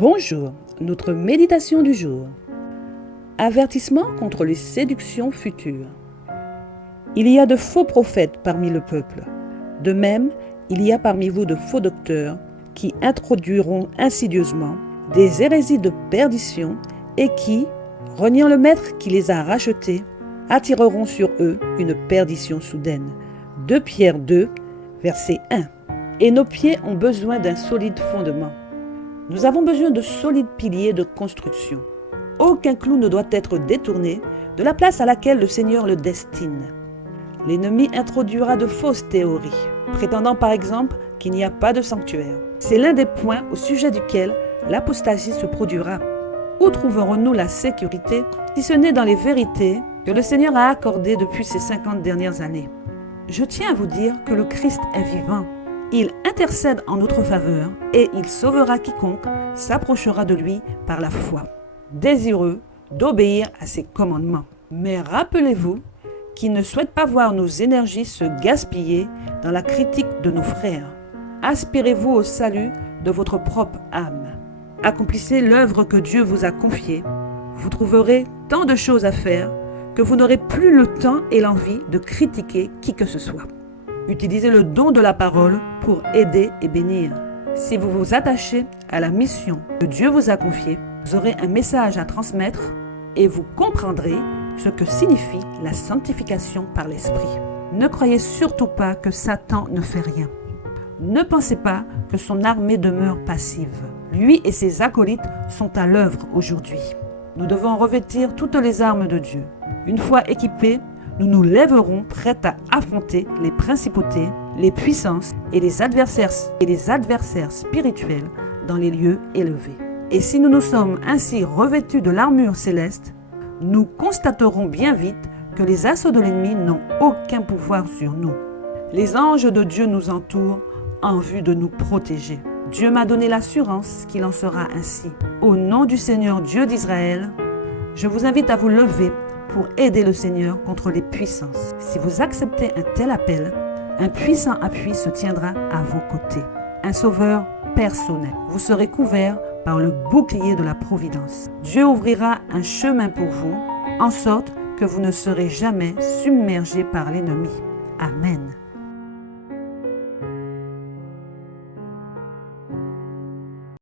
Bonjour, notre méditation du jour. Avertissement contre les séductions futures. Il y a de faux prophètes parmi le peuple. De même, il y a parmi vous de faux docteurs qui introduiront insidieusement des hérésies de perdition et qui, reniant le maître qui les a rachetés, attireront sur eux une perdition soudaine. 2 Pierre 2, verset 1. Et nos pieds ont besoin d'un solide fondement. Nous avons besoin de solides piliers de construction. Aucun clou ne doit être détourné de la place à laquelle le Seigneur le destine. L'ennemi introduira de fausses théories, prétendant par exemple qu'il n'y a pas de sanctuaire. C'est l'un des points au sujet duquel l'apostasie se produira. Où trouverons-nous la sécurité, si ce n'est dans les vérités que le Seigneur a accordées depuis ces 50 dernières années? Je tiens à vous dire que le Christ est vivant. Il intercède en notre faveur et il sauvera quiconque s'approchera de lui par la foi, désireux d'obéir à ses commandements. Mais rappelez-vous qu'il ne souhaite pas voir nos énergies se gaspiller dans la critique de nos frères. Aspirez-vous au salut de votre propre âme. Accomplissez l'œuvre que Dieu vous a confiée. Vous trouverez tant de choses à faire que vous n'aurez plus le temps et l'envie de critiquer qui que ce soit. Utilisez le don de la parole pour aider et bénir. Si vous vous attachez à la mission que Dieu vous a confiée, vous aurez un message à transmettre et vous comprendrez ce que signifie la sanctification par l'Esprit. Ne croyez surtout pas que Satan ne fait rien. Ne pensez pas que son armée demeure passive. Lui et ses acolytes sont à l'œuvre aujourd'hui. Nous devons revêtir toutes les armes de Dieu. Une fois équipés, nous nous lèverons prêts à affronter les principautés, les puissances et les adversaires spirituels dans les lieux élevés. Et si nous nous sommes ainsi revêtus de l'armure céleste, nous constaterons bien vite que les assauts de l'ennemi n'ont aucun pouvoir sur nous. Les anges de Dieu nous entourent en vue de nous protéger. Dieu m'a donné l'assurance qu'il en sera ainsi. Au nom du Seigneur Dieu d'Israël, je vous invite à vous lever pour aider le Seigneur contre les puissances. Si vous acceptez un tel appel, un puissant appui se tiendra à vos côtés. Un sauveur personnel. Vous serez couvert par le bouclier de la providence. Dieu ouvrira un chemin pour vous, en sorte que vous ne serez jamais submergé par l'ennemi. Amen.